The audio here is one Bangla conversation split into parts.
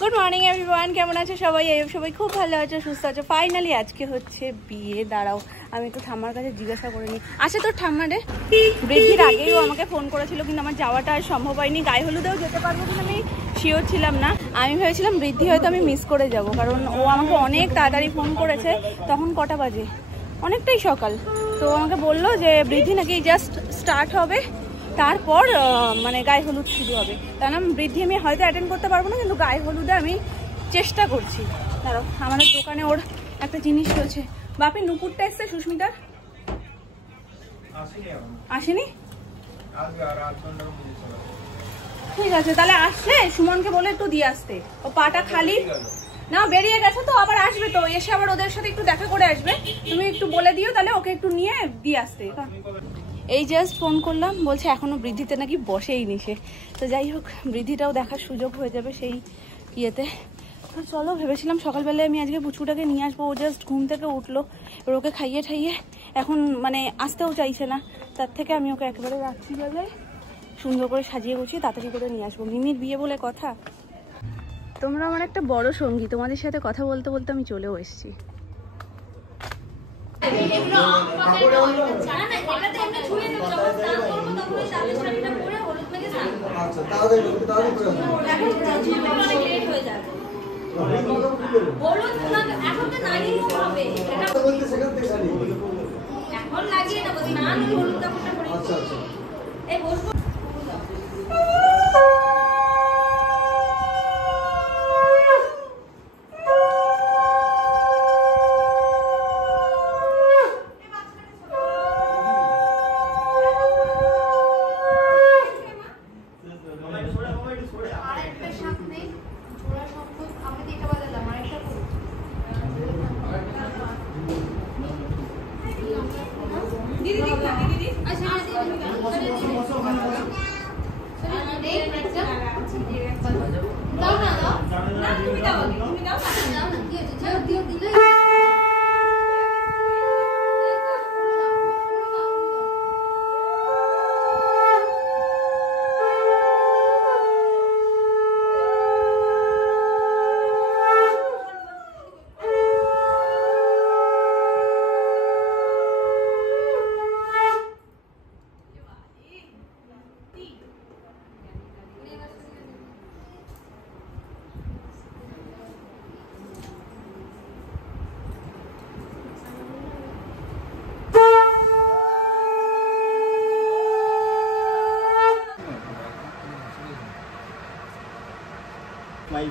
গুড মর্নিং এভরিওয়ান, কেমন আছে সবাই? সবাই খুব ভালো আছে, সুস্থ আছে। ফাইনালি আজকে হচ্ছে বিয়ে। দাঁড়াও, আমি একটু ঠাম্মার কাছে জিজ্ঞাসা করে নিই। আচ্ছা, তোর ঠাম্মা রে বৃদ্ধির আগেও আমাকে ফোন করেছিল, কিন্তু আমার যাওয়াটা আর সম্ভব হয়নি। গায়ে হলুদেও যেতে পারবো কিনা আমি শিওর ছিলাম না। আমি ভেবেছিলাম বৃদ্ধি হয়তো আমি মিস করে যাব, কারণ ও আমাকে অনেক তাড়াতাড়ি ফোন করেছে। তখন কটা বাজে? অনেকটাই সকাল। তো আমাকে বললো যে বৃদ্ধি নাকি জাস্ট স্টার্ট হবে, তারপর মানে গায়ে হলুদ শুরু হবে। তার নাম বৃদ্ধি আমি হয়তো অ্যাটেন্ড করতে পারবো না, কিন্তু গায়ে হলুদে আমি চেষ্টা করছি। ধরো, আমাদের দোকানে ওর একটা জিনিস রয়েছে। বাপি, নুপুরটা এসছে সুস্মিতার? আসেনি? ঠিক আছে, তাহলে আসলে সুমনকে বলে একটু দিয়ে আসতে। ও পাটা খালি না, বেরিয়ে গেছে তো, আবার আসবে তো, এসে আবার ওদের সাথে একটু দেখা করে আসবে। তুমি একটু বলে দিও তাহলে ওকে একটু নিয়ে দিয়ে আসতে। এই জাস্ট ফোন করলাম, বলছে এখনো বৃদ্ধিতে নাকি বসেই নি সে। তো যাই হোক, বৃদ্ধিটাও দেখার সুযোগ হয়ে যাবে সেই ইয়েতে। তো চলো, ভেবেছিলাম সকালবেলায় আমি আজকে পুচকুটাকে নিয়ে আসবো। ও জাস্ট ঘুম থেকে উঠলো, এবার ওকে খাইয়ে ঠাইয়ে এখন মানে আসতেও চাইছে না। তার থেকে আমি ওকে একেবারে রাত্রি বেলায় সুন্দর করে সাজিয়ে গুছিয়ে তাড়াতাড়ি করে নিয়ে আসবো। মিমির বিয়ে বলে কথা। তোমরা আমার একটা বড় সঙ্গী, তোমাদের সাথে কথা বলতে বলতে আমি চলেও এসেছি।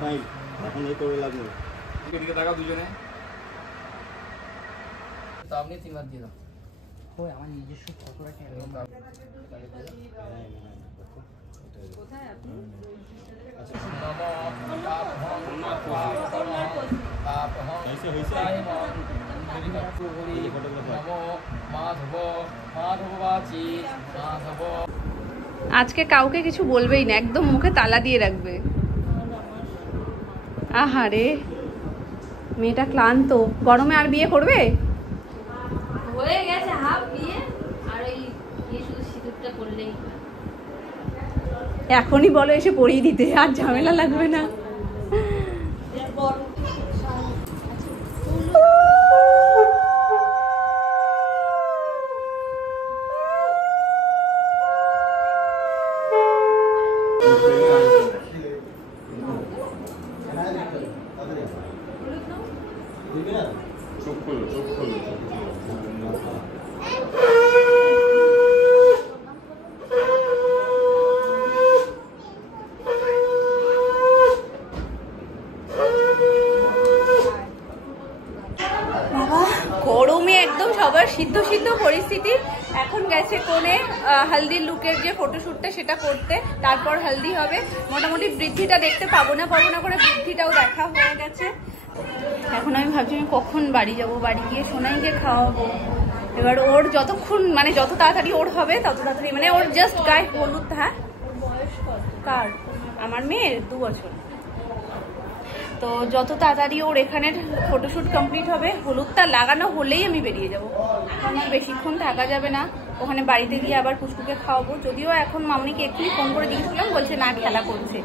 স্মাইল এখন এই করে লাগবে। এদিকে তাকাও দুজনে। তো আপনি তিনবার দিয়ে দাও। ওই আমার নিজস্ব ফটোটা কেন কোথায় আপনি? আচ্ছা, আজকে কাউকে কিছু বলবেই না, একদম মুখে তালা দিয়ে রাখবে। আহারে, মেয়েটা ক্লান্ত। গরমে আর বিয়ে করবে? হয়ে গেছে হাফ বিয়ে, আর ওই শুধু সিঁদুরটা করলেই। এখনই বলো এসে পরিয়ে দিতে, আর ঝামেলা লাগবে না। গরমে একদম সবার সিদ্ধ সিদ্ধ পরিস্থিতি। এখন গেছে কোণে হলদির লুকের যে ফটোশ্যুটটা সেটা করতে, তারপর হলদি হবে। মোটামুটি বৃদ্ধিটা দেখতে পাবো না করে বৃদ্ধিটাও দেখা হয়ে গেছে। এখন আমি ভাবছি আমি কখন বাড়ি যাব, বাড়ি গিয়ে সোনাইকে খাওয়াবো। এবার ওর যতক্ষণ মানে যত তাড়াতাড়ি ওর হবে তত তাড়াতাড়ি, মানে ওর জাস্ট গায়ে হলুদ। হ্যাঁ, কার? আমার মেয়ের 2 বছর। তো যত তাড়াতাড়ি ওর এখানের ফটোশুট কমপ্লিট হবে, হলুদটা লাগানো হলেই আমি বেরিয়ে যাবো। আমার বেশিক্ষণ থাকা যাবে না ওখানে, বাড়িতে গিয়ে আবার পুষ্পুকে খাওয়াবো। যদিও এখন মামনিকে এক্ষুনি ফোন করে জিজ্ঞেস করলাম, বলছে না খেলা করছে।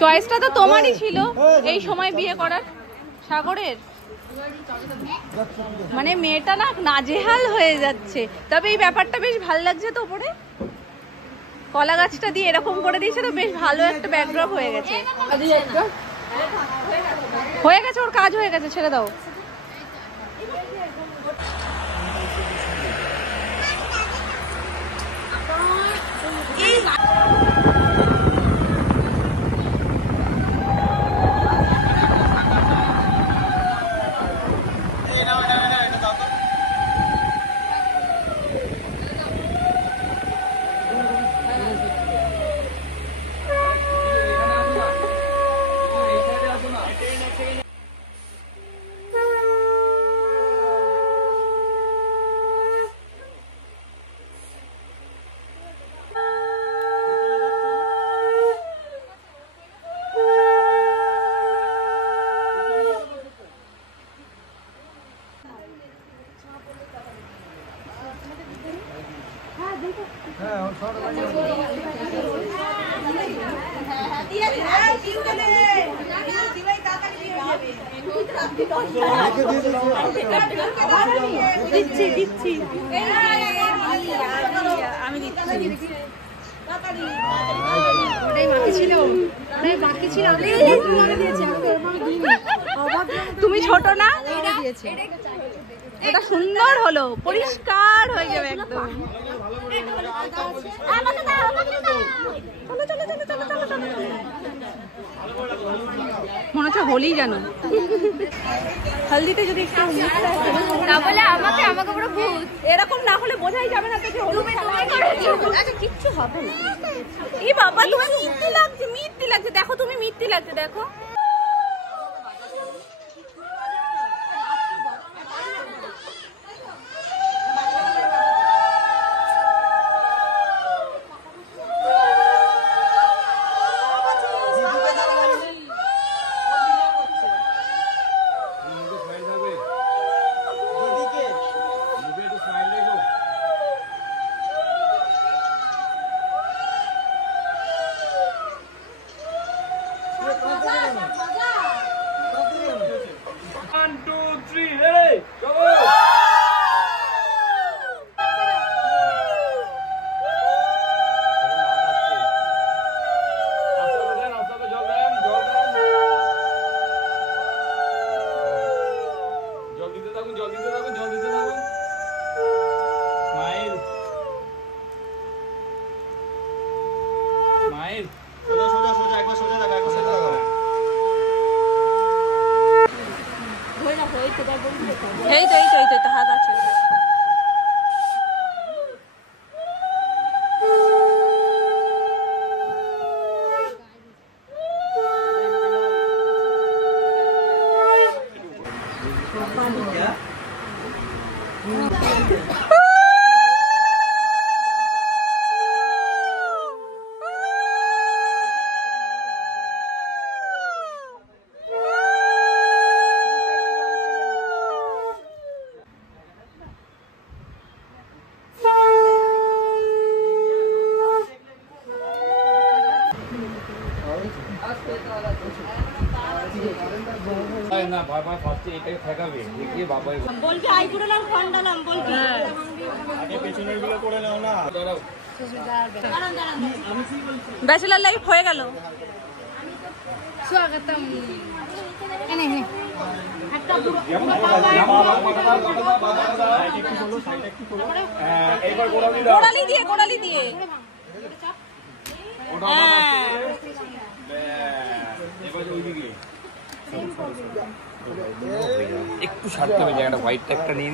চয়েসটা তো তোমারই ছিল এই সময় বিয়ে করার, সাগরের। মানে মেয়েটা না নাজেহাল হয়ে যাচ্ছে, তবে এই ব্যাপারটা বেশ ভালো লাগছে। তো ওপরে কলা গাছটা দিয়ে এরকম করে দিয়েছে, তো বেশ ভালো একটা ব্যাকড্রপ হয়ে গেছে। হয়ে গেছে, ওর কাজ হয়ে গেছে, ছেড়ে দাও। দিচ্ছি দিচ্ছি আমি দিচ্ছি। তুমি ছোট না, এটা সুন্দর হলো, পরিষ্কার হয়ে যাবে একদম। মনে হচ্ছে হোলি জানো, হলদিতে যদি একটু না বলে আমাকে পুরো ভূত এরকম না হলে বোঝাই যাবে না যে কিচ্ছু হবে না। এই বাবা তুমি মিথ্যে লাগছে, মিথ্যে লাগছে, দেখো তুমি মিথ্যে লাগছে, দেখো। এই তো হাত আছে। বলবি আইপুরালাম খন্ডালাম বলবি আগে পেছনের গুলো করে নাও না। ব্যাচেলর লাইফ হয়ে গেল। স্বাগতম। এনে এনে একটা এইবার গোড়ালি দিয়ে গোড়ালি দিয়ে এবার ওইদিকে একটু ছাড়তে হবে জায়গাটা, হোয়াইট ট্যাগটা নিয়ে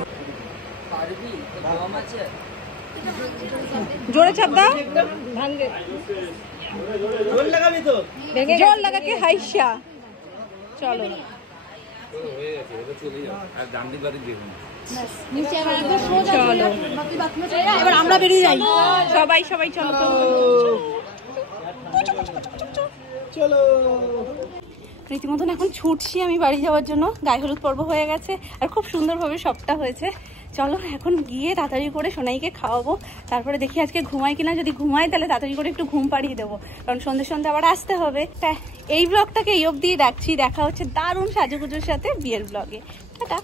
জোরে চাপ দাও, ভাঙবে জোর লাগাবি তো, জোর লাগাকে হাইসা চলো হয়ে গেছে, এবার চলে যাও আর ডান্ডি বাড়ি দেখুন নিচে আমাদের সোজা চলো, বাকি বাথরুমে চলে এবার আমরা বেরিয়ে যাই সবাই সবাই চলো চলো। রীতিমতন এখন ছুটছি আমি বাড়ি যাওয়ার জন্য। গায়ে হলুদ পর্ব হয়ে গেছে আর খুব সুন্দরভাবে সবটা হয়েছে। চলো এখন গিয়ে তাড়াতাড়ি করে সোনাইকে খাওয়াবো, তারপরে দেখি আজকে ঘুমাই কিনা। যদি ঘুমাই তাহলে তাড়াতাড়ি করে একটু ঘুম পাড়িয়ে দেবো, কারণ সন্ধ্যে সন্ধ্যে আবার আসতে হবে। এই ব্লগটাকে এই অবধি রাখছি, দেখা হচ্ছে দারুণ সাজুগুজুর সাথে বিয়ের ব্লগে। টাটা।